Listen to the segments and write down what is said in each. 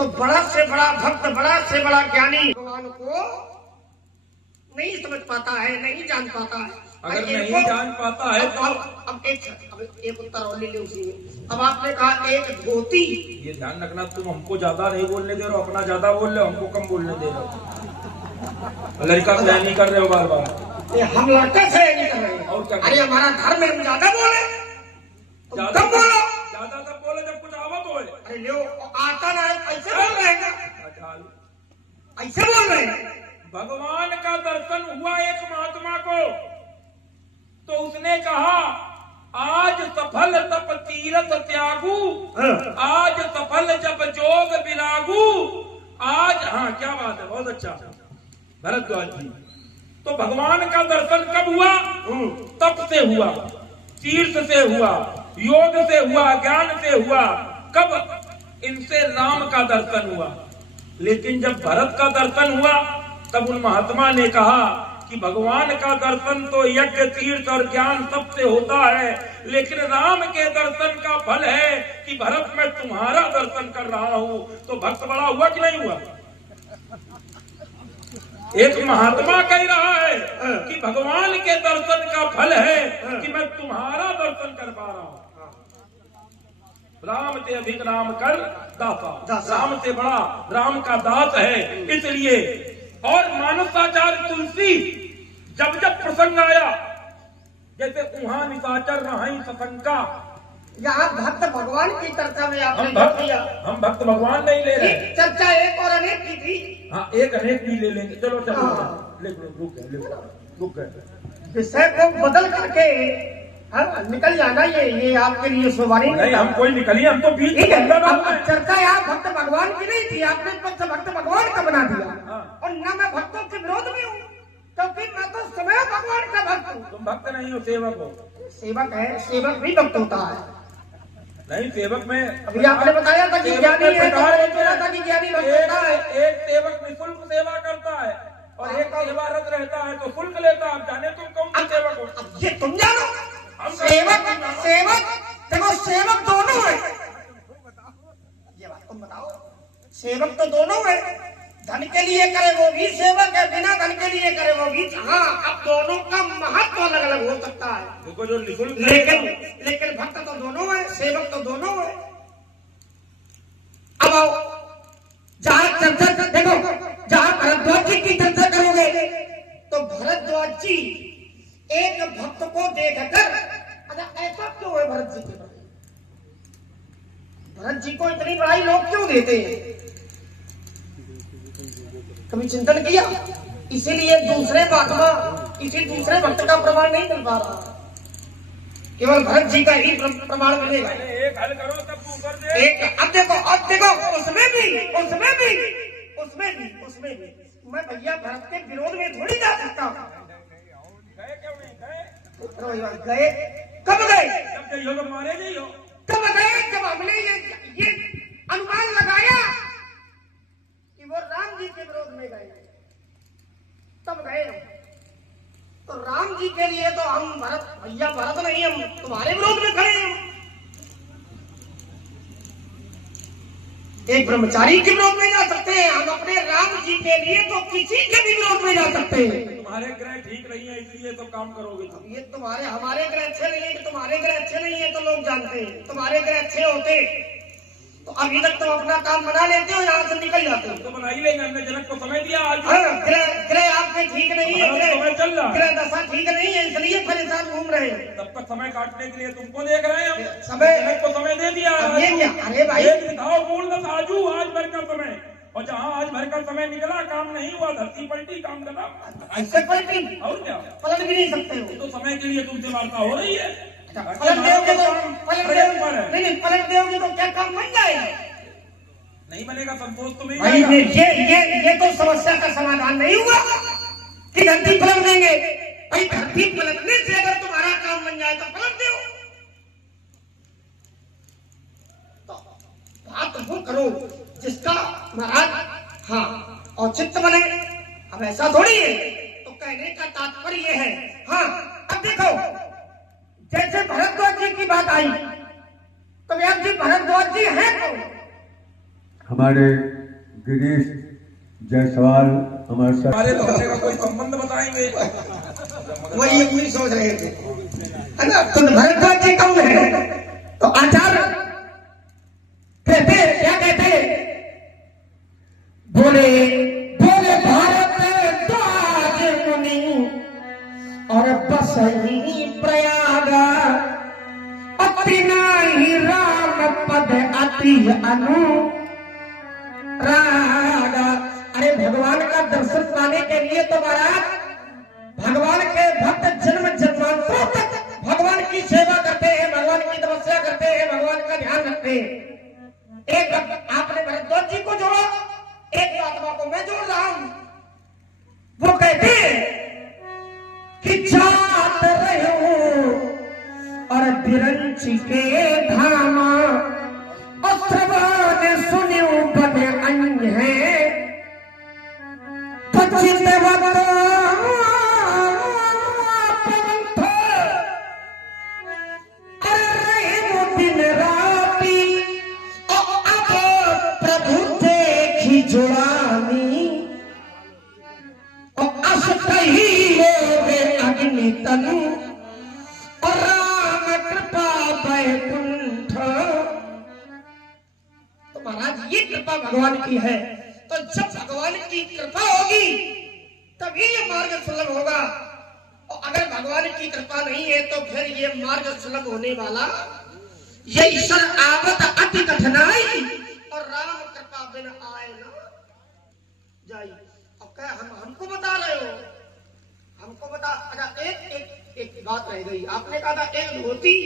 तो बड़ा से बड़ा भक्त, बड़ा से बड़ा ज्ञानी भगवान को नहीं समझ पाता है, नहीं जान पाता है। अगर नहीं जान पाता है तो अब एक उत्तर और ले लो उसी में। अब आपने कहा एक धोती, ये ध्यान रखना, तुम हमको ज्यादा नहीं बोलने दे रहे हो, अपना ज्यादा बोल रहे हो, हमको कम बोलने दे रहे हो। लड़का से नहीं कर रहे हो बार बार। ये हम लड़का से नहीं कर रहे हैं। और क्या? अरे हमारा धर्म है, हम ज्यादा बोले, ज्यादा बोलो, ज्यादा तब बोले जब कुछ आवत हो। अरे लो आता ना, ऐसे बोल रहे हैं, ऐसे बोल रहे हैं। भगवान का दर्शन हुआ एक महात्मा को, तो उसने कहा आज सफल तप तीरथ त्यागू, आज सफल जब जोग विरागू, आज। हाँ क्या बात है, बहुत अच्छा भरद्वाज जी। तो भगवान का दर्शन कब हुआ? तप से हुआ, तीर्थ से हुआ, योग से हुआ, ज्ञान से हुआ। कब? इनसे राम का दर्शन हुआ। लेकिन जब भरत का दर्शन हुआ तब उन महात्मा ने कहा कि भगवान का दर्शन तो यज्ञ, तीर्थ और ज्ञान सबसे होता है, लेकिन राम के दर्शन का फल है कि भरत मैं तुम्हारा दर्शन कर रहा हूं। तो भक्त बड़ा हुआ कि नहीं हुआ? एक महात्मा कह रहा है कि भगवान के दर्शन का फल है कि मैं तुम्हारा दर्शन कर पा रहा हूं। राम से अधिक राम कर दाता, राम से बड़ा राम का दास है। इसलिए और मानसाचार्य तुलसी जब जब प्रसंग आया, जैसे उहा निशाचर रहाई सशंका, यहाँ भक्त भगवान की चर्चा में आपने हम भक्त भगवान नहीं ले रहे, चर्चा एक और अनेक की थी। हाँ एक अनेक भी ले लेंगे। चलो चलो रुक गए, विषय को बदल करके निकल जाना, ये आपके लिए सुवारी नहीं। हम कोई निकलिए, हम तो बीच चर्चा यहाँ भक्त भगवान की नहीं थी, आपने भक्त भगवान का बना दिया। और न मैं भक्तों के विरोध में हूँ, क्योंकि मैं तो स्वयं भगवान का भक्त हूँ। तुम भक्त नहीं हो, सेवक हो। सेवक है, सेवक भी भक्त होता है। नहीं, सेवक में अभी आपने बताया था कि ज्ञानी है, था कि ज्ञानी भक्त होता है। एक सेवक निःशुल्क सेवा करता है और एक सेवारत रहता है तो शुल्क लेता है। आप जाने तुम कौन सा सेवक हो? ये तुम जानो। सेवक देखो, सेवक दोनों है। ये बात तुम बताओ, सेवक तो दोनों है। धन के लिए करे वो भी सेवक है, बिना धन के लिए करे वो भी। हाँ, अब दोनों का महत्व अलग अलग हो सकता है, जो निःशुल्क, लेकिन भक्त तो दोनों है, सेवक तो दोनों है। अब आओ, जहाँ चर्चा देखो, जहाँ भरद्वाज जी की चर्चा करोगे तो भरद्वाज जी एक भक्त को देखकर, अच्छा ऐसा क्यों है भरत जी के प्रति? भरत जी को इतनी बड़ाई लोग क्यों देते हैं? कभी चिंतन किया? इसीलिए दूसरे महात्मा, इसी दूसरे भक्त का प्रमाण नहीं मिल पा रहा, केवल भरत जी का ही प्रमाण मिलेगा। एक हल करो तब दूसर दे। एक अब देखो उसमें भी मैं भैया भरत के विरोध में थोड़ी जा सकता हूँ। गए कब गए? जब मारे नहीं हो, कब गए? जब हमने ये अनुमान लगाया कि वो राम जी के विरोध में गए, तब गए। तो राम जी के लिए तो हम भैया भरत नहीं, हम तुम्हारे विरोध में खड़े हैं। एक ब्रह्मचारी के विरोध में जा सकते हैं हम, अपने राम जी के लिए तो किसी के भी विरोध में जा सकते हैं। तुम्हारे ग्रह ठीक नहीं है इसलिए तो काम करोगे। ये हमारे ग्रह अच्छे नहीं है कि तुम्हारे ग्रह अच्छे नहीं है, तो लोग जानते हैं। तुम्हारे ग्रह अच्छे होते तो अभी तक तुम अपना काम बना लेते हो, यहाँ से निकल जाते हो। तो बना ही लेंगे, हमने जनक को समय दिया। आज ग्रह आपके ठीक नहीं है, ग्रह दशा ठीक नहीं है, इसलिए परेशान घूम रहे हैं। तब तक समय काटने के लिए तुमको देख रहे हैं हम। समय जनक को समय दे दिया। अरे भाई दिखाओ मूल आजू आज भर का समय, और जहाँ आज भर का समय निकला काम नहीं हुआ, धरती पलटी, काम करा। ऐसे पलटी और क्या, पलट भी नहीं सकते हो। तो समय के लिए तुमसे वार्ता हो रही है। पलट देोगे तो पलट देोगे तो क्या काम बन जाएगा? नहीं बनेगा, संतोष तो नहीं। ये तो समस्या का समाधान नहीं हुआ कि धरती पलट देंगे। भाई धरती पलटने से अगर तुम्हारा काम बन जाए तो पलट दो। तो बात वो करो जिसका महाराज हाँ औचित्य बने। अब ऐसा थोड़ी है। तो कहने का तात्पर्य है, हाँ अब देखो जैसे भरद्वाज जी की बात आई तो व्यास जी भरद्वाज जी हैं कौन? हमारे गिरीश जायसवाल हमारे साथ। हमारे लौटने का कोई संबंध बताएंगे? वही हम भी सोच रहे थे, है ना। तो भरद्वाज जी कौन है? तो आचार्य कहते क्या कहते? बोले बोले भारद्वाज मुनि और बस ही प्रयाग, अति नाही राम पद अति अनुराग। अरे भगवान का दर्शन पाने के लिए तो महाराज भगवान के भक्त जन्म जन्मांतरों तक भगवान की सेवा करते हैं, भगवान की तपस्या करते हैं, भगवान का ध्यान रखते हैं। एक आपने भरद्वाज जी को जोड़ा, एक आत्मा को मैं जोड़ रहा हूं। वो कहते हैं कि जात रहे हो और बिरंच के धाम, और श्रवण सुनियो बने अन्य है पचित जुड़ानी और अष्टही लोगे अग्नि तनु और राम कृपा बैकुंठ। तो महाराज ये कृपा भगवान की है, तो जब भगवान की कृपा होगी तभी ये मार्ग सुलभ होगा, और अगर भगवान की कृपा नहीं है तो फिर ये मार्ग सुलभ होने वाला ये ईश्वर आवत अति कठिनाई और राम कृपा बिन आए ना जाई। अब क्या हमको बता रहे हो? हमको बता। अच्छा एक एक एक बात रह गई, आपने कहा था एक धोती,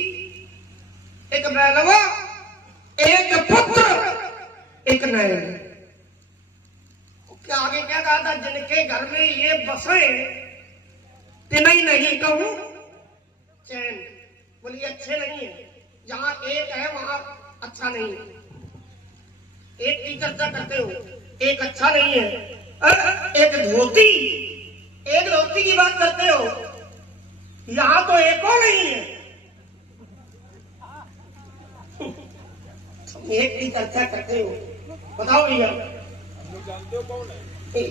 एक बैलवा, एक पुत्र, एक नयन। क्या आगे क्या कहा था? जिनके घर में ये बसे तिनई नहीं कहूं चैन। बोलिए अच्छे नहीं है, जहां एक है वहां अच्छा नहीं है। एक की चर्चा करते हो, एक अच्छा नहीं है। एक धोती की बात करते हो, यहां तो एक और नहीं है। एक की चर्चा करते हो, बताओ भैया जानते हो कौन है?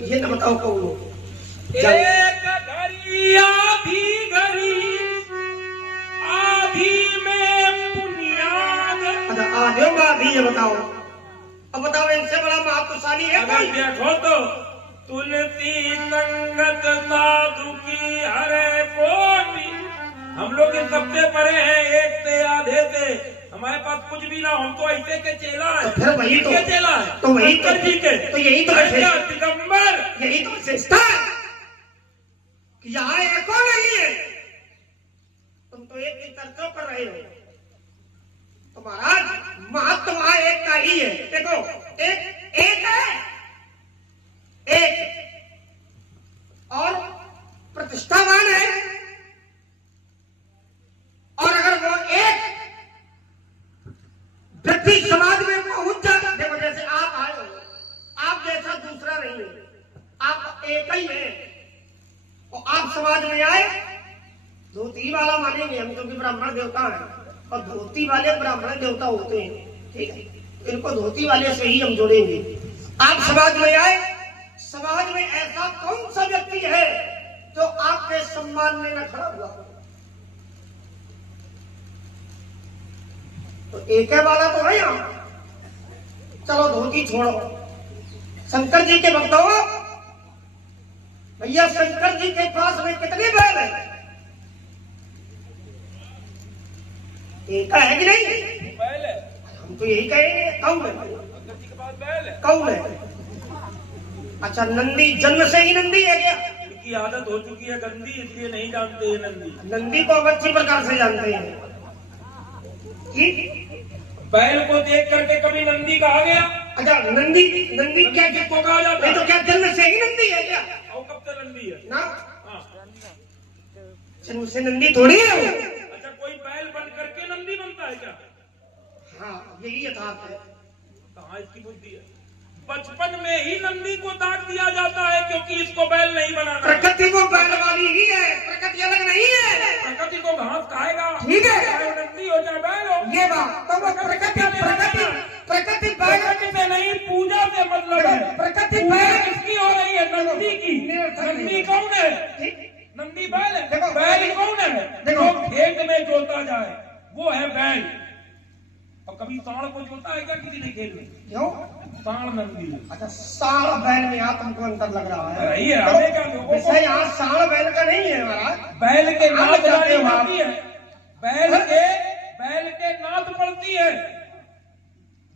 ये ना बताओ कौन हो? एक घड़ी आधी घड़ी, आधी में बुनियाद। अच्छा आधे में आधी है, बताओ। अब बताओ इनसे बड़ा महापुरुषाली है अगर कोई? देखो तो तुलसी संगत साधु की हरे कोटि। हम लोग इन सबसे परे हैं, एक से आधे से। हमारे पास कुछ भी ना, हम तो ऐसे के चेला है। तो फिर वही तो किसके चेला है? तो वही तो शंकर जी के। तो यही तो ऐसा दिगंबर। यही तो विशेषता है कि यहाँ एक और नहीं है। तुम तो एक ही चर्चा कर रहे हो। तो महाराज महत्व वहां एक का ही है। देखो एक एक है, एक और प्रतिष्ठावान है, और अगर वो एक व्यक्ति समाज में पहुंच जाए, देखो जैसे आप आए हो, आप जैसा दूसरा नहीं है, आप एक ही है, और आप समाज में आए, धोती वाला मानेंगे हम, क्योंकि ब्राह्मण देवता है और धोती वाले ब्राह्मण देवता होते हैं, ठीक है। इनको धोती वाले से ही हम जोड़ेंगे। आप समाज में आए, समाज में ऐसा कौन सा व्यक्ति है जो आपके सम्मान में न खड़ा हुआ? तो एक वाला तो है यहाँ। चलो धोती छोड़ो, शंकर जी के भक्त हो भैया। शंकर जी के पास में कितने बैल है? एक है कि नहीं? बैल है। हम तो यही कहेंगे। कौन है? शंकर जी के पास बैल है। कौन है? अच्छा नंदी जन्म से ही नंदी है क्या? इनकी आदत हो चुकी है गंदी, इसलिए नहीं जानते हैं नंदी। नंदी को हम अच्छी प्रकार से जानते हैं। बैल को देख करके कभी नंदी कहा गया? अच्छा नंदी नंदी क्या किसको कहा जाता नहीं है? तो क्या जन्म से ही नंदी है क्या? और कब से नंदी है ना हाँ। जन्म से नंदी थोड़ी है वो। अच्छा कोई बैल बन करके नंदी बनता है क्या? हाँ यही यथार्थ है। कहाँ इसकी बुद्धि है? बचपन में ही नंदी को दाग दिया जाता है क्योंकि इसको बैल नहीं बनाना। प्रकृति को बैल वाली ही है, प्रकृति अलग नहीं है। प्रकृति को घास खाएगा, ठीक है। चाहे वो नंदी हो चाहे बैल हो। ये बात तो वो प्रकृति प्रकृति प्रकृति बैल प्रकृति से नहीं पूजा से मतलब है। निरर्थक नहीं। नंदी कौन है? ठीक? नंदी बैल है। देखो, बैल कौन है? देखो। जो खेत में जोता जाए वो है बैल। और कभी सांड को जोता है क्या किसी ने खेत में? क्यों? सांड नंदी है। अच्छा, साढ़ बैल में यहाँ तुमको अंतर लग रहा है। रही है, हमें क्या लोगों को- विषय यहाँ साढ़ बैल का नहीं है हमारा। बैल के हम नाथ जाते डाली हो आप। जाती है। बैल के नाथ पड़ती है।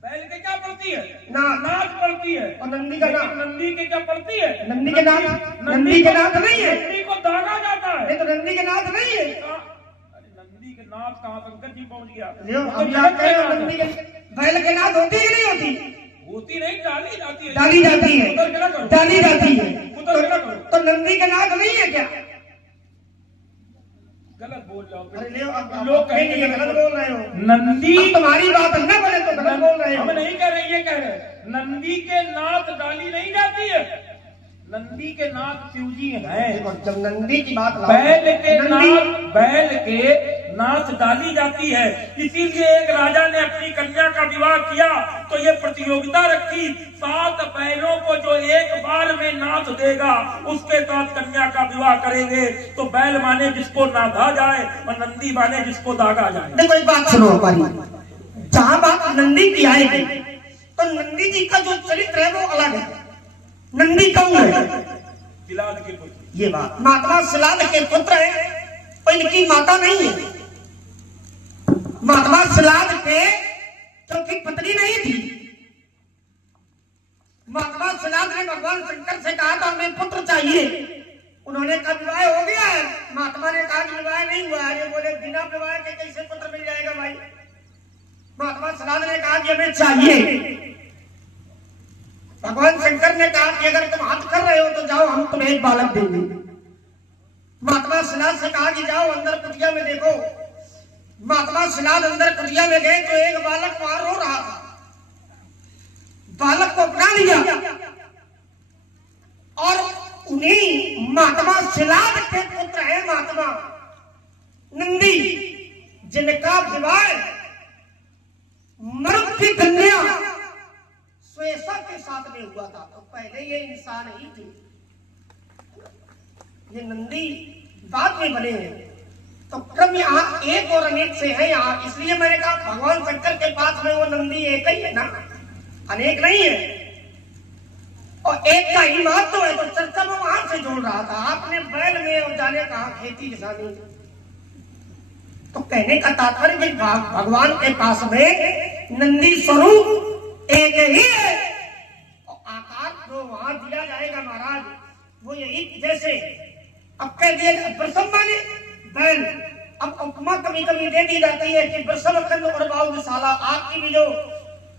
बैल के क्या पड़ती है? नाथ पड़ती है। और नंदी का लेकिन नाथ? नंदी के क्या पड़ती है? नंदी के नाथ? नंदी के नाथ नहीं है। नंदी को दागा जाता है। नहीं तो नंदी के नाथ नहीं है। अरे नंदी के नाथ कहाँ शंकर जी पहुंच गया? लियो, वो तो अब याद जगत के करो, नाथ नंदी है। के बैल के नाथ होती कि नहीं होती? होती नहीं, डाली जाती है। डाली जाती है। उतर के ना करो। डाली जाती है। उतर के ना करो। तो नंदी के नाथ नहीं है क्या? गलत बोल रहे हो। अरे लियो, अब लोग कहेंगे ये गलत बोल रहे हो। नंदी अब तुम्हारी बात न बने तो गलत बोल रहे हो। हम नहीं कह रहे, ये कह रहे नंदी के नाथ डाली नहीं जाती है। नंदी के नाथ शिव जी हैं। देखो, जब नंदी की बात लाओ, बैल के नाथ डाली जाती है। इसीलिए एक राजा ने अपनी कन्या का विवाह किया तो ये प्रतियोगिता रखी, 7 बैलों को जो एक बार में नाथ देगा उसके साथ कन्या का विवाह करेंगे। तो बैल माने जिसको नाथा जाए और नंदी माने जिसको दागा जाए। देखो एक बात सुनो हमारी, जहां बात नंदी की आएगी तो नंदी जी का जो चरित्र है वो अलग है। नंदी कौन है? सिलाद के पुत्र। ये बात महात्मा सिलाद के पुत्र है और इनकी माता नहीं है। महात्मा सिलाद के क्योंकि पत्नी नहीं थी। महात्मा सिलाद ने भगवान शंकर से कहा था हमें पुत्र चाहिए। उन्होंने कहा विवाह हो गया है। महात्मा ने कहा कि विवाह नहीं हुआ है। बोले बिना विवाह के कैसे पुत्र मिल जाएगा भाई? महात्मा सिलाद ने कहा कि हमें चाहिए। भगवान शंकर ने कहा कि अगर तुम हाथ कर रहे हो तो जाओ, हम तुम्हें एक बालक देंगे। महात्मा सिलाद से कहा कि जाओ अंदर कुटिया में देखो। महात्मा सिलाद अंदर कुटिया में गए तो एक बालक वहां रो रहा था। बालक को अपना लिया और उन्हीं महात्मा सिलाद के पुत्र है महात्मा नंदी, जिनका विवाह मरुत की कन्या स्वेसा के साथ में हुआ था। तो पहले ये इंसान ही थे, ये नंदी बाद में बने हैं। तो क्रम यहाँ एक और अनेक से है यहाँ, इसलिए मैंने कहा भगवान शंकर के पास में वो नंदी एक ही है ना, अनेक नहीं है। और एक का ही महत्व है। तो चर्चा में वहां से जोड़ रहा था। आपने बैल में और जाने कहा खेती किसानी। तो कहने का तात्पर्य कि भगवान के पास में नंदी स्वरूप एक ही है। और आकार जो वहां दिया जाएगा महाराज वो यही, जैसे अब कह दिया वृषभ माने बैल। अब उपमा कभी कभी दे दी जाती है कि वृषभ कंध और बाहु विशाला। आपकी भी जो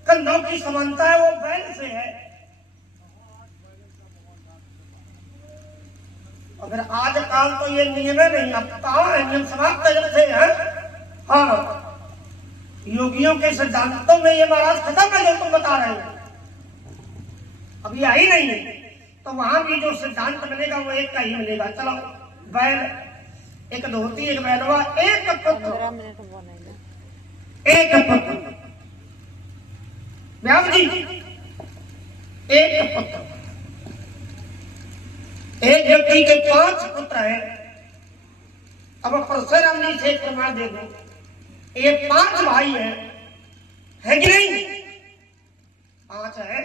कंधों की समानता है वो बैल से है। अगर आज काल तो ये नियम है नहीं, अब कहाँ है नियम? समाप्त जब से है। हाँ, योगियों के सिद्धांतों में ये महाराज खत्म है जो तुम बता रहे हो, अभी आई नहीं है। तो वहां भी जो सिद्धांत मिलेगा वो एक का ही मिलेगा। चलो, बैल एक धोती एक बैलवा, एक पुत्र एक पुत्र। व्यास जी एक पुत्र, एक व्यक्ति के 5 पुत्र हैं। अब परशुराम जी से प्रमाण दे दो, ये 5 भाई है कि नहीं? 5 है,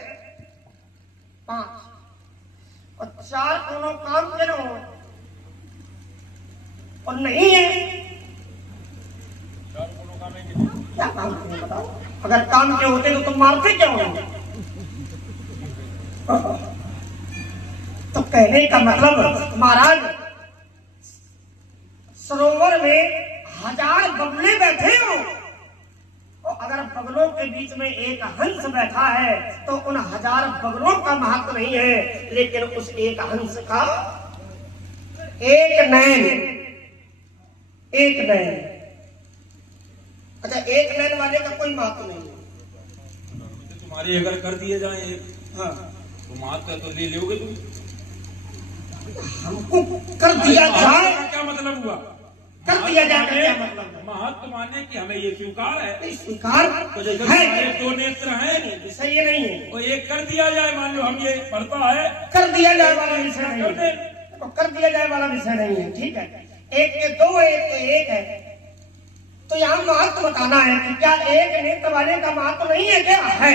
5 और 4 दोनों काम के ना हो और नहीं है। क्या काम के बताओ? अगर काम के होते तो तुम मारते क्या हो? तो कहने का मतलब महाराज सरोवर में 1000 बगुले बैठे हो और अगर बगलों के बीच में एक हंस बैठा है तो उन 1000 बगलों का महत्व नहीं है, लेकिन उस एक हंस का एक नैन, एक नैन। अच्छा, एक नैन वाले का कोई महत्व नहीं है। तुम्हारे अगर कर दिए जाए हाँ, तो महत्व तो ले लोगे तुम। हमको कर दिया जाए क्या मतलब हुआ? कर दिया जाए का क्या मतलब है? महत्व माने कि हमें ये स्वीकार है। नहीं, स्वीकार तो जैसे है, हमारे दो नेत्र हैं, विषय ये नहीं है। वो एक कर दिया जाए, मान लो हम ये पढ़ता है, कर दिया जाए वाला विषय नहीं कर दे। है। तो कर दिया जाए वाला विषय नहीं है, ठीक है। एक के दो है, एक के एक है। तो यहाँ महत्व बताना है कि क्या एक नेत्र वाले का महत्व नहीं है क्या? है।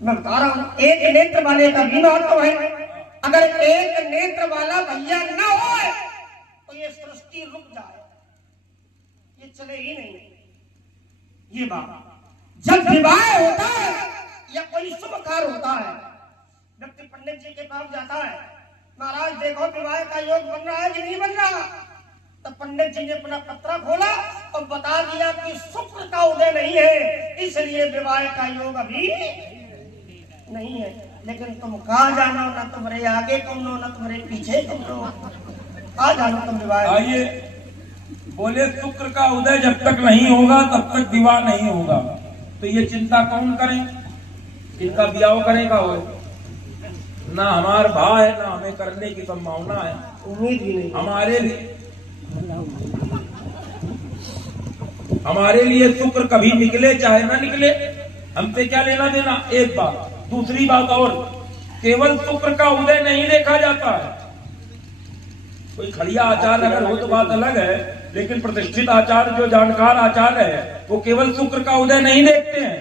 मैं बता रहा हूँ, एक नेत्र वाले का भी महत्व है। अगर एक नेत्र वाला भैया न हो तो ये सृष्टि रुक जाए, ये चले ही नहीं। ये बात जब विवाह होता है या कोई शुभ कार्य होता है, व्यक्ति पंडित जी के पास जाता है, महाराज देखो विवाह का योग बन रहा है कि नहीं बन रहा। तो पंडित जी ने अपना पत्रा खोला और बता दिया कि शुक्र का उदय नहीं है, इसलिए विवाह का योग अभी नहीं है। लेकिन तुम कहा जानो, ना तुम्हारे आगे कौन हो, ना तुम्हारे पीछे कौन हो, आ जानो तुम विवाह। आइए, बोले शुक्र का उदय जब तक नहीं होगा तब तक विवाह नहीं होगा। तो ये चिंता कौन करे? इनका ब्याह करेगा हो ना, हमार भाव है ना हमें करने की संभावना है, उम्मीद ही नहीं। हमारे लिए शुक्र कभी निकले चाहे ना निकले, हमसे क्या लेना देना। एक बात। दूसरी बात और, केवल शुक्र का उदय नहीं देखा जाता है। कोई खड़िया आचार्य अगर हो तो बात अलग है, लेकिन प्रतिष्ठित आचार्य जो जानकार आचार्य है वो केवल शुक्र का उदय नहीं देखते हैं।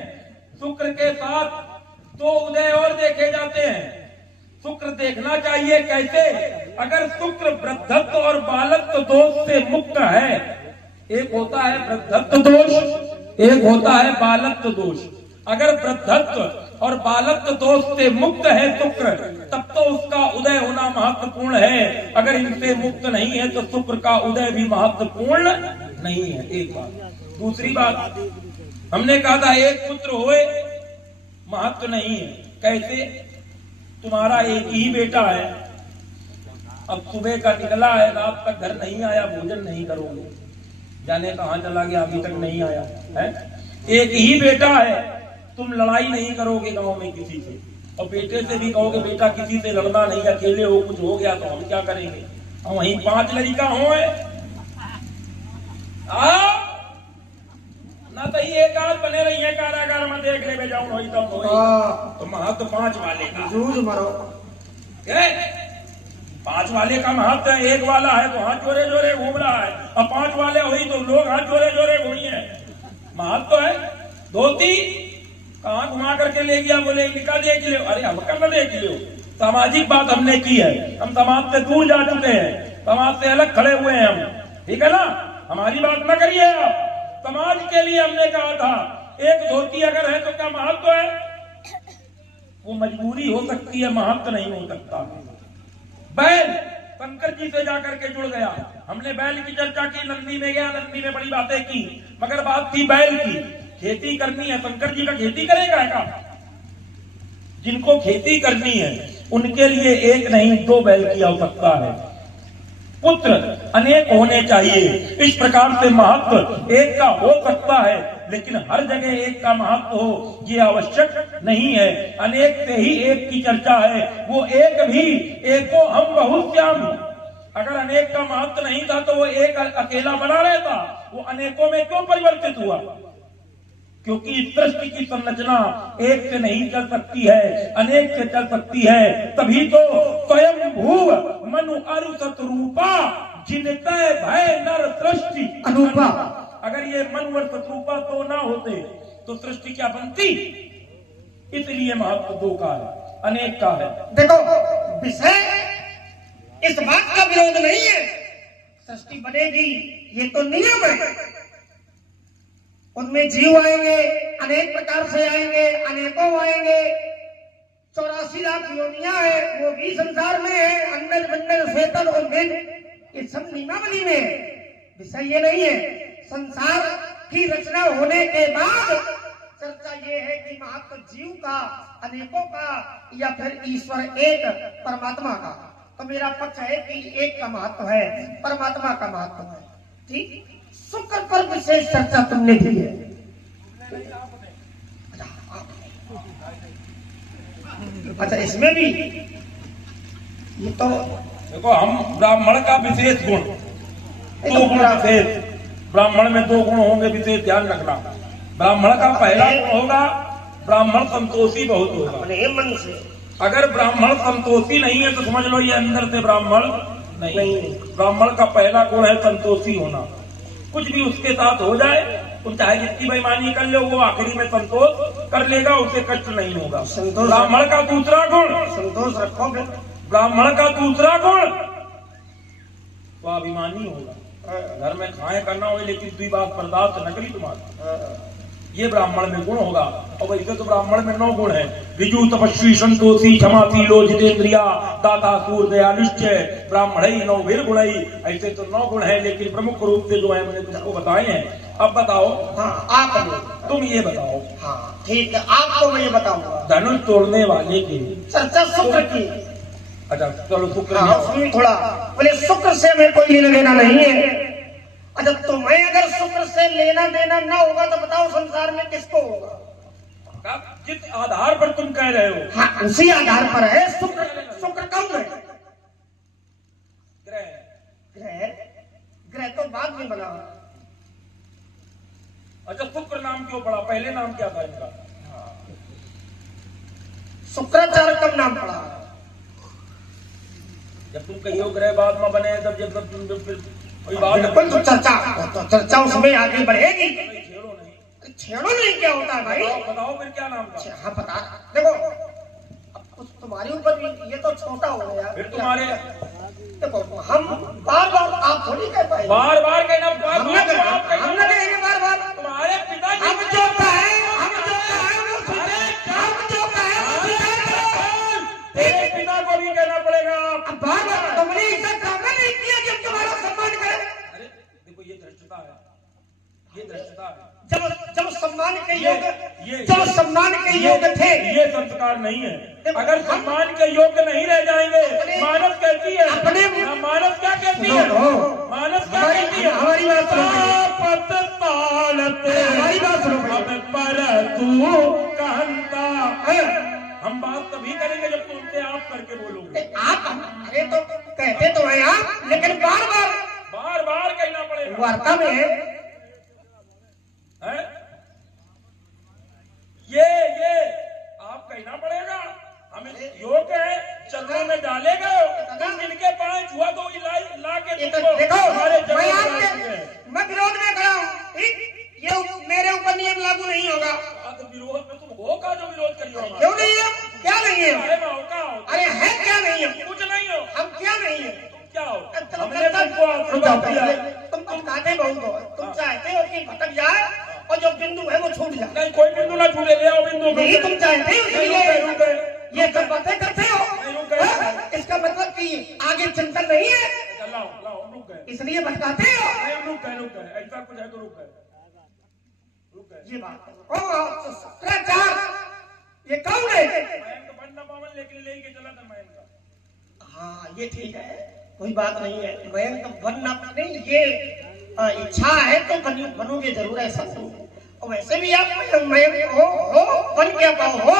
शुक्र के साथ दो उदय और देखे जाते हैं। शुक्र देखना चाहिए कैसे? अगर शुक्र वृद्धत्व और बालत्व दोष से मुक्त है, एक होता है वृद्धत्व दोष, एक होता है बालत्व दोष। अगर वृद्धत्व और बालत्व दोष से मुक्त है शुक्र, तब तो उसका उदय होना महत्वपूर्ण है। अगर इनसे मुक्त नहीं है तो शुक्र का उदय भी महत्वपूर्ण नहीं है। एक बात। दूसरी बात, हमने कहा था एक पुत्र होए महत्व नहीं है। कैसे? तुम्हारा एक ही बेटा है, अब सुबह का निकला है, रात तक घर नहीं आया, भोजन नहीं करोगे, जाने कहां चला गया, अभी तक नहीं आया है। एक ही बेटा है, तुम लड़ाई नहीं करोगे गांव में किसी से, और बेटे से भी कहोगे बेटा किसी से लड़ना नहीं, अकेले हो, कुछ हो गया तो हम क्या करेंगे। और वहीं 5 लड़का हो ना, तो ये एक आध बने रही है कारागार में, देख ले जाऊं होई तो महत्व 5 वाले का जूझ मरो। 5 वाले का महत्व है। एक वाला है तो हाथ जोरे जोरे घूम रहा है, और 5 वाले हुई तो लोग हाथ जोरे जोरे घूमी है। महत्व है। धोती कहाँ घुमा करके ले गया, बोले इनका देख लो, अरे हम कर देख लो। सामाजिक बात हमने की है, हम समाज से दूर जा चुके हैं, समाज से अलग खड़े हुए हैं हम, ठीक है ना। हमारी बात न करिए आप। समाज के लिए हमने कहा था, एक धोती अगर है तो क्या महत्व है? वो मजबूरी हो सकती है, महत्व नहीं हो सकता। बैल शंकर जी से जाकर के जुड़ गया। हमने बैल की चर्चा की, नंदी में गया, नंदी में बड़ी बातें की, मगर बात थी बैल की। खेती करनी है, शंकर जी का खेती करेगा क्या? जिनको खेती करनी है उनके लिए एक नहीं 2 बैल की आवश्यकता है। पुत्र अनेक होने चाहिए। इस प्रकार से महत्व एक का हो सकता है, लेकिन हर जगह एक का महत्व हो ये आवश्यक नहीं है। अनेक से ही एक की चर्चा है। वो एक भी एको हम बहुश्याम। अगर अनेक का महत्व नहीं था तो वो एक अकेला बना रहता, वो अनेकों में क्यों परिवर्तित हुआ? क्योंकि सृष्टि की संरचना एक से नहीं चल सकती है, अनेक से चल सकती है। तभी तो स्वयं भूव मनु अरु शत्रुपा जिनते भय नर सृष्टि अनुपा। अगर ये मनु और शत्रुपा तो ना होते तो सृष्टि क्या बनती? इसलिए महत्व 2 का है, अनेक का है। देखो, विषय इस बात का विरोध नहीं है, सृष्टि बनेगी ये तो नियम है। उनमें जीव आएंगे, अनेक प्रकार से आएंगे, अनेकों आएंगे। 84 लाख योनियां है, वो भी संसार में है। अंडज बंडज श्वेतल और बिन, ये सब नियमावली में है। विषय ये नहीं है। संसार की रचना होने के बाद चर्चा ये है कि महत्व जीव का, अनेकों का, या फिर ईश्वर एक परमात्मा का। तो मेरा पक्ष है कि एक का महत्व है, परमात्मा का महत्व है। ठीक। शुक्र पर विशेष चर्चा तुमने की है। अच्छा, इसमें भी ये तो देखो, हम ब्राह्मण का विशेष गुण दो गुण विशेष, ब्राह्मण में दो गुण होंगे विशेष, ध्यान रखना। ब्राह्मण का पहला गुण होगा ब्राह्मण संतोषी बहुत होगा। अपने मन से अगर ब्राह्मण संतोषी नहीं है तो समझ लो ये अंदर से ब्राह्मण नहीं। ब्राह्मण का पहला गुण है संतोषी होना। कुछ भी उसके साथ हो जाए, तुम चाहे जितनी बेईमानी कर लो, वो आखिरी में संतोष कर लेगा, उसे कष्ट नहीं होगा। ब्राह्मण का दूसरा गुण संतोष रखो। ब्राह्मण का दूसरा गुण स्वाभिमानी होगा। घर में खाए करना हो लेकिन दुई बात बर्दाश्त न करी तुम्हारा, ये ब्राह्मण में गुण होगा। और वैसे तो ब्राह्मण में 9 गुण है, विजु तपस्वी संतोषी क्षमाशीलो जितेंद्रिया दाता सूर दयालुश्च ब्राह्मण ही 9 वीर गुण। ऐसे तो 9 गुण है, लेकिन प्रमुख रूप से जो है मैंने तुमको बताए हैं। अब बताओ। हाँ, आप तुम ये बताओ। हाँ ठीक है, आपको मैं ये बताऊंगा। धनुष तोड़ने वाले की चर्चा शुक्र की। अच्छा चलो शुक्र। हाँ, सुनिए थोड़ा, बोले शुक्र से हमें कोई लेना देना नहीं है। अच्छा तो मैं अगर शुक्र से लेना देना ना होगा तो बताओ संसार में किसको होगा? जिस आधार पर तुम कह रहे हो, हाँ उसी आधार पर है। शुक्र शुक्र कौन है? ग्रह। ग्रह ग्रह तो बाद में बना। अच्छा शुक्र नाम क्यों पड़ा? पहले नाम क्या था इनका? शुक्राचार्य कब नाम पड़ा? जब तुम कहियो ग्रह बाद में बने, तब जब कोई बात बिल्कुल, तो चर्चा उसमें आगे बढ़ेगी। छेड़ो नहीं। छेड़ो नहीं क्या होता है भाई? बताओ फिर क्या नाम था? हाँ बता। देखो अब कुछ तुम्हारे ऊपर भी, ये तो छोटा हो गया। फिर तुम्हारे देखो हम बार बार आप थोड़ी कह पाए। बार बार कहना, हमने कहेंगे बार बार। तुम्हारे पिता हम जो कहे तेरे पिता को भी कहना पड़ेगा। अब बार बार तुमने इसका काम नहीं किया कि हम तुम्हारा सम्मान करें। अरे देखो ये धृष्टता है, ये धृष्टता है। जब सम्मान के योग्य, जब सम्मान के योग्य थे, ये संस्कार नहीं है। अगर सम्मान के योग्य नहीं रह जाएंगे, मानस कहती है अपने, मानस क्या कहती है? मानस क्या कहती है? हमारी बात सुनो, हमारी बात सुनो। पर तू कहता, हम बात तभी करेंगे जब तुम उनसे आप करके बोलोगे। आप अरे तो कहते तो हैं आप, लेकिन बार बार कहना पड़ेगा। वार्ता में है? ये आप कहना पड़ेगा। हमें योग है, चरणों में डालेगा, तुम इनके पांव छुआ तो ला के देखो हमारे मैं विरोध में खड़ा हूँ, ठीक? ये मेरे ऊपर नियम लागू नहीं होगा। तो विरोध में तुम हो का जो विरोध करियो? क्यों नहीं है? क्या नहीं है? अरे है क्या नहीं है? कुछ नहीं हो। हम क्या नहीं है? तुम क्या हो? हमने तुम कहते बहुत हो, तुम चाहते हो कि भटक जाए और जो बिंदु है वो छूट जाए। नहीं, कोई बिंदु ना छूटे, ले आओ बिंदु। नहीं तुम चाहते हो, इसलिए ये सब बातें करते हो। इसका मतलब कि आगे चिंतन नहीं है, इसलिए भटकाते हो। ऐसा कुछ है तो रुक गए। ये बात शुक्राचार ये कौन है? लेकिन लेके चला था मैं इनका। हाँ ये ठीक है, कोई बात नहीं है। मयंक बनना नहीं, ये इच्छा है तो बनोगे जरूर, ऐसा नहीं है। और वैसे भी आप मयंक हो बन क्या पाओ हो।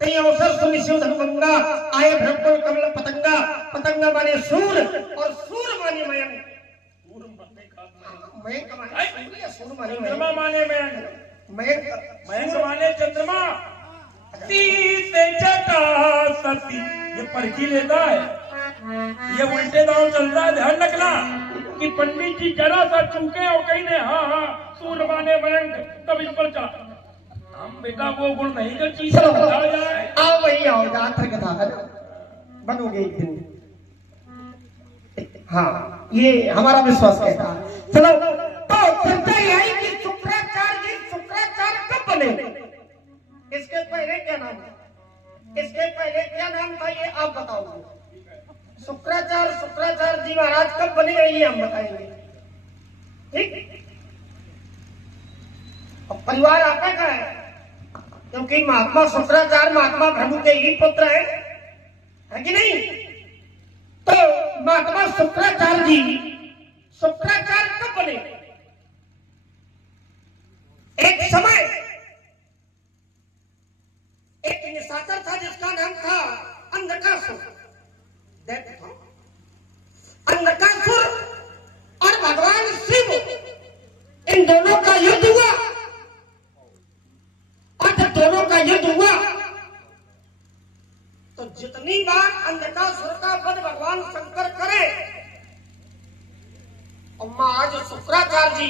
कहीं अवसर सुनि शिव धनुगंगा आए भ्रमण कमल पतंगा। पतंगा माने सूर और सूर माने मयंक। मयंक माने सूर माने चंद्रमा माने मयंक माने चंद्रमा। सीते जटा सती, ये परखी लेता है, ये उल्टे दांव चल रहा है। ध्यान रखना कि पंडित जी जरा सा चूके और कहीं ने हाँ सूर्य माने मयंक, तब इस पर चला। हम बेटा वो गुण नहीं जो चीज जाए। आओ वही आओ, जहाँ तक कथा है बनोगे एक दिन। हाँ ये हमारा विश्वास कहता है। चलो तो चर्चा यही कि शुक्राचार्य कब बने? इसके पहले क्या नाम था? इसके पहले क्या नाम था ये आप बताओगे। शुक्राचार्य जी महाराज कब बने ये हम बताएंगे, ठीक? और परिवार आपका का है, क्योंकि महात्मा शुक्राचार्य महात्मा भृगु के ही पुत्र है कि नहीं? तो महात्मा शुक्राचार्य जी शुक्राचार्य कब बने? एक समय एक निशाचर था जिसका नाम था अंधकासुर। अंधकासुर और जितनी बार अंधकासुर का वध भगवान शंकर करे, और महाराज शुक्राचार्य जी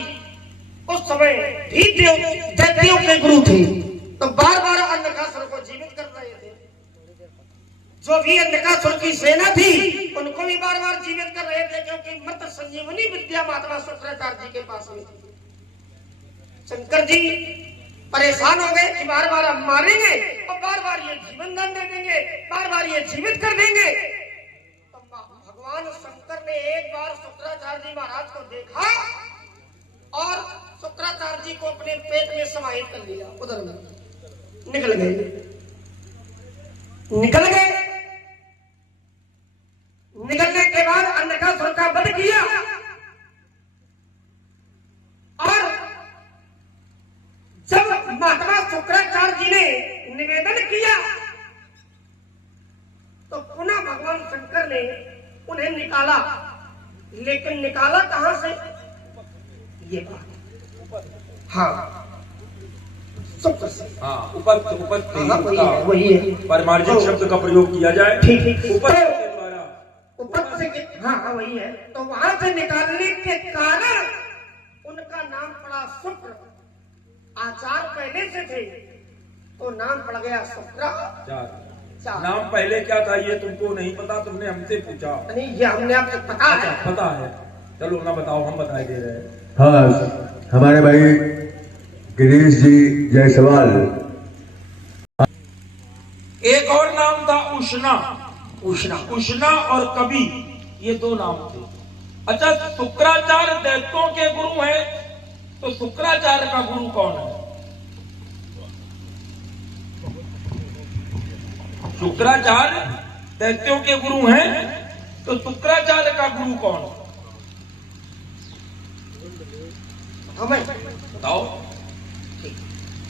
उस समय भी दैत्यों के गुरु थे, तो बार बार अंधकासुर को जीवित कर रहे थे। जो भी अंधकासुर की सेना थी उनको भी बार बार जीवित कर रहे थे, क्योंकि मृत संजीवनी विद्या महात्मा शुक्राचार्य जी के पास में थी। शंकर जी परेशान हो गए कि बार बार हम मारेंगे और बार बार ये जीवन दान दे देंगे, बार बार ये जीवित कर देंगे। तो भगवान शंकर ने एक बार शुक्राचार्य जी महाराज को देखा और शुक्राचार्य जी को अपने पेट में समाहित कर लिया, उधर में निकल गए। निकलने के बाद अंधकासुर का वध किया और जब महात्मा शुक्राचार्य जी ने निवेदन किया तो पुनः भगवान शंकर ने उन्हें निकाला, लेकिन निकाला कहां से, ये बात, हाँ शुक्र से, हाँ उपस्थ वही है परमार्जित शब्द का प्रयोग किया जाए, ठीक उपस्थ उपस्थ से, हाँ वही है। तो वहां से निकालने के कारण उनका नाम पड़ा शुक्र। आचार पहले से थे तो नाम पड़ गया शुक्राचार्य। नाम पहले क्या था ये तुमको नहीं पता, तुमने हमसे पूछा। नहीं, ये हमने आपसे पता है। पता है, चलो ना बताओ, हम बताए दे रहे हैं। हाँ, हमारे भाई गिरीश जी जायसवाल। एक और नाम था उष्णा और कवि, ये दो नाम थे। अच्छा, शुक्राचार्य दैत्यों के गुरु हैं, तो शुक्राचार्य का गुरु कौन है? शुक्राचार्य दैत्यों के गुरु हैं, तो शुक्राचार्य का गुरु कौन है? हमें बताओ।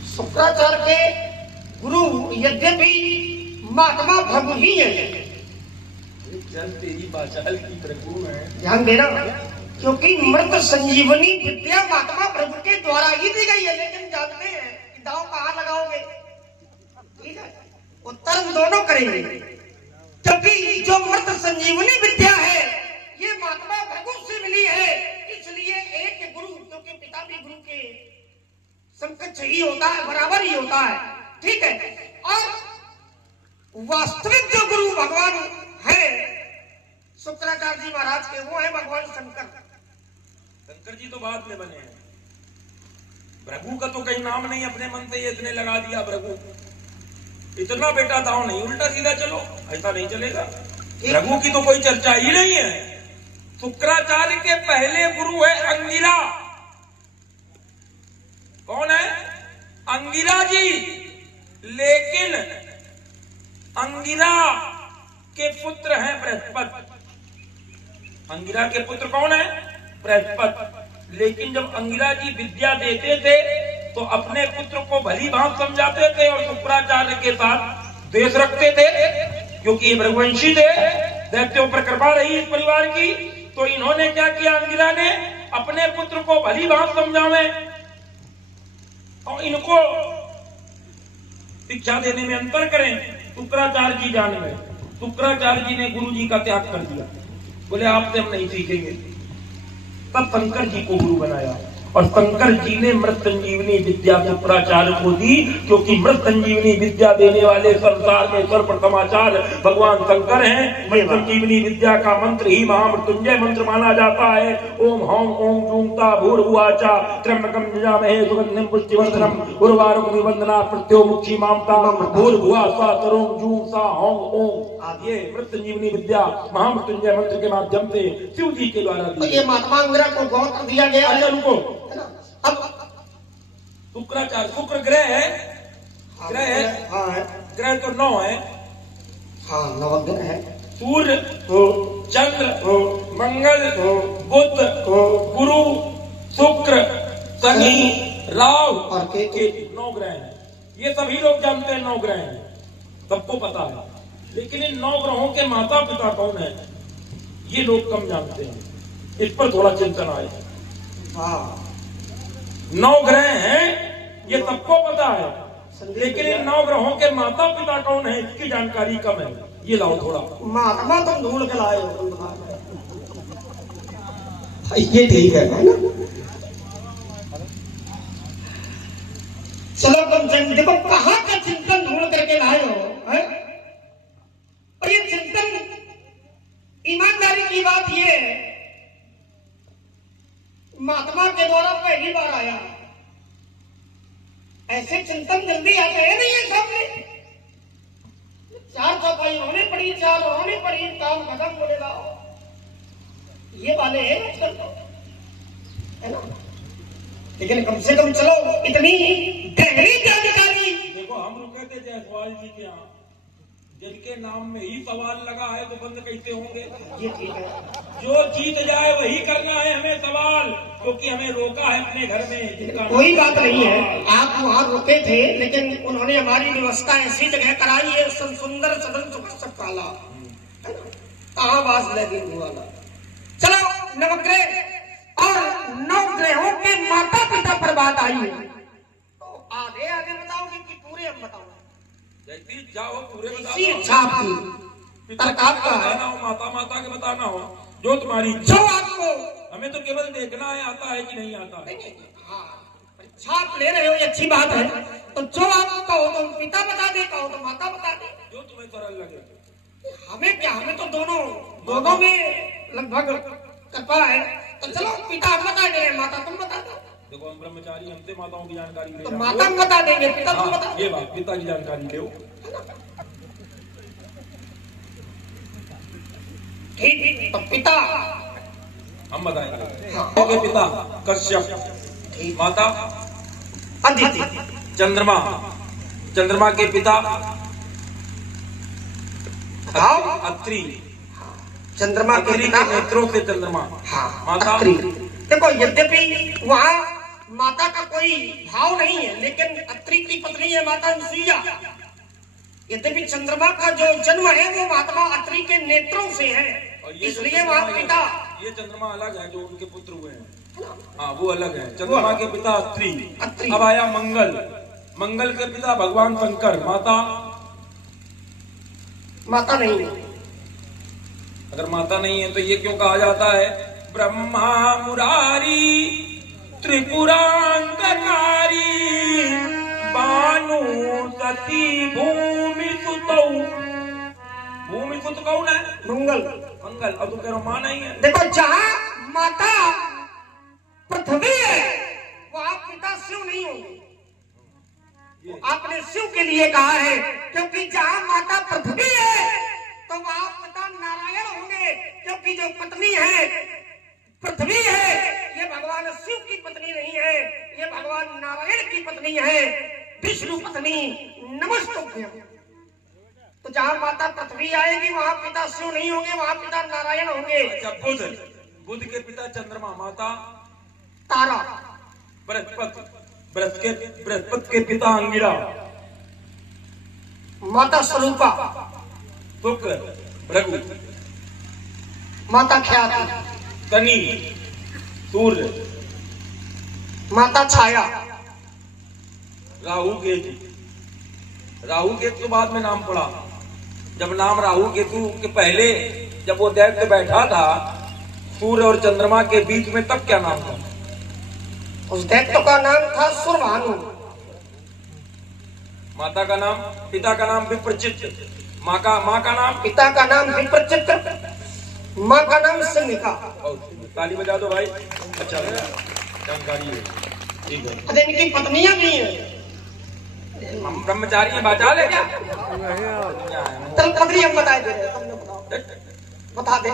शुक्राचार्य के गुरु यद्यपि महात्मा भृगु ही है। चल तेरी बाचाल की प्रभु है, ध्यान देना, क्योंकि मृत संजीवनी विद्या महात्मा भृगु के द्वारा ही दी गई है। लेकिन जानते हैं कि दांव कहां लगाओगे, ठीक है, उत्तर हम दोनों करेंगे, क्योंकि जो मृत संजीवनी विद्या है ये महात्मा भृगु से मिली है। इसलिए एक गुरु, क्योंकि पिता भी गुरु के समकक्ष ही होता है, बराबर ही होता है, ठीक है। और वास्तविक जो गुरु भगवान है शुक्राचार्य जी महाराज के, वो है भगवान शंकर जी तो बाद में बने हैं। भृगु का तो कहीं नाम नहीं, अपने मन से इतने लगा दिया भृगु। इतना बेटा दाव नहीं, उल्टा सीधा चलो, ऐसा नहीं चलेगा। भृगु की तो कोई चर्चा ही नहीं है। शुक्राचार्य के पहले गुरु है अंगिरा। कौन है? अंगिरा जी। लेकिन अंगिरा के पुत्र हैं बृहस्पति। अंगिरा के पुत्र कौन है? बृहस्पति। लेकिन जब अंगिरा जी विद्या देते थे तो अपने पुत्र को भली भांत समझाते थे और शुक्राचार्य के साथ द्वेष रखते थे, क्योंकि ये भृगुवंशी थे, दैत्यों पर कृपा रही इस परिवार की। तो इन्होंने क्या किया, अंगिरा ने अपने पुत्र को भली भांत समझावे और इनको शिक्षा देने में अंतर करें। शुक्राचार्य जी जान गए। शुक्राचार्य जी ने गुरु जी का त्याग कर दिया, बोले आपसे हम नहीं सीखेंगे। तब शंकर जी को गुरु बनाया और शंकर जी ने मृत संजीवनी विद्या शुक्राचार्य को दी, क्योंकि मृत संजीवनी विद्या देने वाले संसार में सर्वप्रथम आचार्य भगवान शंकर हैं। मृत संजीवनी विद्या का मंत्र ही महामृत्युंजय मंत्र माना जाता है। ओम हौं ओम जूंता भूर्भुवाचा त्र्यंबकम यजामहे सुगंधिम पुष्टिवर्धनम उर्वारुकमिव वंदना प्रत्योमुक्षी मामता भूर्भुवा स्वा तरोम जूं सा हौं ओम। ये मृत संजीवनी विद्या महामृत्युंजय मंत्र के माध्यम से शिव जी के द्वारा दी। ये महात्मा अंगिरा को गौर दिया गया है। उनको अब शुक्राचार्य, शुक्र ग्रह है, ग्रह है, हाँ, ग्रह तो 9 है। हाँ, नवग्रह है। सूर्य, चंद्र, मंगल, बुध, गुरु, शुक्र, शनि, राहु और केतु। 9 ग्रह हैं। ये सभी लोग जानते हैं 9 ग्रह हैं, सबको पता है। लेकिन इन 9 ग्रहों के माता पिता कौन है, ये लोग कम जानते हैं। इस पर थोड़ा चिंतन आए। 9 ग्रह हैं, ये सबको पता है। लेकिन इन 9 ग्रहों के माता पिता कौन है इसकी जानकारी कम है। ये लाओ थोड़ा। महात्मा तुम ढूंढ के लाए हो, ये ठीक है ना? चलो तुम देखो कहाँ का चिंतन ढूंढ करके लाए हो, है? और ये चिंतन, ईमानदारी की बात ये है, महात्मा के द्वारा पहली बार आया। ऐसे चिंतन जल्दी आते हैं नहीं है सामने। 4 चौपाई होने पड़ी, 4 होने पड़ी, काम खत्म बोलेगा। ये वाले हैं आजकल तो, है ना? लेकिन कम से कम चलो इतनी गहरी जानकारी। देखो हम रुके थे जायसवाल जी के यहाँ, जिनके नाम में ही सवाल लगा है तो बंद कैसे होंगे? ये ठीक है, जो जीत जाए वही करना है हमें सवाल, क्योंकि हमें रोका है अपने घर में। जिनका कोई बात नहीं है। आप वहां रुके थे, लेकिन उन्होंने हमारी व्यवस्था ऐसी जगह कराई है, सुंदर सदन सुखला, कहाँ बास लगी हुआ। चलो नवग्रह और 9 ग्रहों के माता पिता पर बात आई है, तो आधे आगे बताओगे कि पूरे हम बताओ? जैसी जाओ पूरे इसी इच्छा आपकी, तर्क आपका है। माता माता के बताना हो जो तुम्हारी जो आपको, हमें तो केवल देखना है आता है कि नहीं आता है। हाँ, परीक्षा आप ले रहे हो, ये अच्छी बात है। तो जो आप कहो तो पिता बता दे, कहो तो माता बता दे, जो तुम्हें सरल लगे। हमें क्या, हमें तो दोनों में लगभग कृपा है। तो चलो पिता हम बता दे, माता तुम बता दो। देखो हम ब्रह्मचारी, हमसे माताओं की जानकारी ले, तो माता हम बता देंगे, पिता तुम बता दो। ये बात, पिता की जानकारी लो। ठीक, तो पिता हम बताएंगे। पिता कश्यप, माता अदिति, चंद्रमा, चंद्रमा के पिता अत्रि, चंद्रमा के पिता नेत्रों से चंद्रमा। हाँ, माता अत्रि। देखो यद्यपि वहाँ माता का कोई भाव नहीं है, लेकिन अत्रि की पत्नी है माता अनुसुईया। यद्यपि चंद्रमा का जो जन्म है वो महात्मा अत्रि के नेत्रों से है, इसलिए वहाँ पिता, ये चंद्रमा अलग है, जो उनके पुत्र हुए हैं, हाँ वो अलग है। चंद्रमा के पिता अत्रि। अब आया मंगल, मंगल के पिता भगवान शंकर, माता नहीं है। अगर माता नहीं है तो ये क्यों कहा जाता है ब्रह्मा मुरारी त्रिपुरांतकारी बानु सती भूमि सुतौ। भूमि सुत कौन है? मंगल। मंगल। अब तुम कह रहे हो मां नहीं है। देखो जहाँ माता पृथ्वी है वहाँ पिता शिव नहीं होंगे। आपने शिव के लिए कहा है, क्योंकि जहाँ माता पृथ्वी है तो वहाँ पिता नारायण होंगे, क्योंकि जो पत्नी है पृथ्वी है, ये भगवान शिव की पत्नी नहीं है, ये भगवान नारायण की पत्नी है, विष्णु पत्नी नमस्तुभ्यं। तो जहाँ माता पृथ्वी आएगी वहाँ पिता शिव नहीं होंगे, वहाँ पिता नारायण होंगे। अच्छा, बुध, बुध के पिता चंद्रमा, माता तारा। बृहस्पति, बृहस्पति के पिता अंगिरा, माता स्वरूपा। शुक्र भृगु, माता ख्याति। शनि सूर्य, माता छाया। राहु केतु, राहु केतु के बाद में नाम पड़ा। जब नाम राहु केतु के पहले जब वो दैत्य बैठा था सूर्य और चंद्रमा के बीच में, तब क्या नाम था? उस दैत्य का नाम था सुरभानु। माता का नाम, पिता का नाम विप्रचित्त, माँ का नाम, पिता का नाम विप्रचित्त, माँ का नाम सिंहिका। ताली बजा दो भाई, अच्छा लगा, जानकारी है, ठीक है। अरे इनकी पत्नियां भी हैं। हम ब्रह्मचारी हैं, बचा ले क्या? चल पत्नी हम बता दे रहे, तुमने बताओ, बता दे,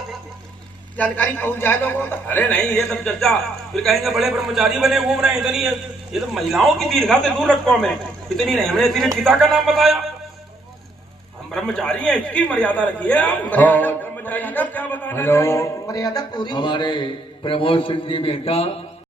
जानकारी पहुंच जाए लोगों तक। अरे नहीं, ये सब चर्चा फिर कहेंगे बड़े ब्रह्मचारी बने घूम रहे हैं, इतनी ये तो महिलाओं की दीर्घा से दूर रखो हमें, इतनी नहीं। हमने इसीलिए पिता का नाम बताया, हम ब्रह्मचारी हैं, इसकी मर्यादा रखिए आप। ब्रह्मचारी का क्या बताना चाहिए? मर्यादा पूरी। हमारे प्रमोद सिंह जी मेहता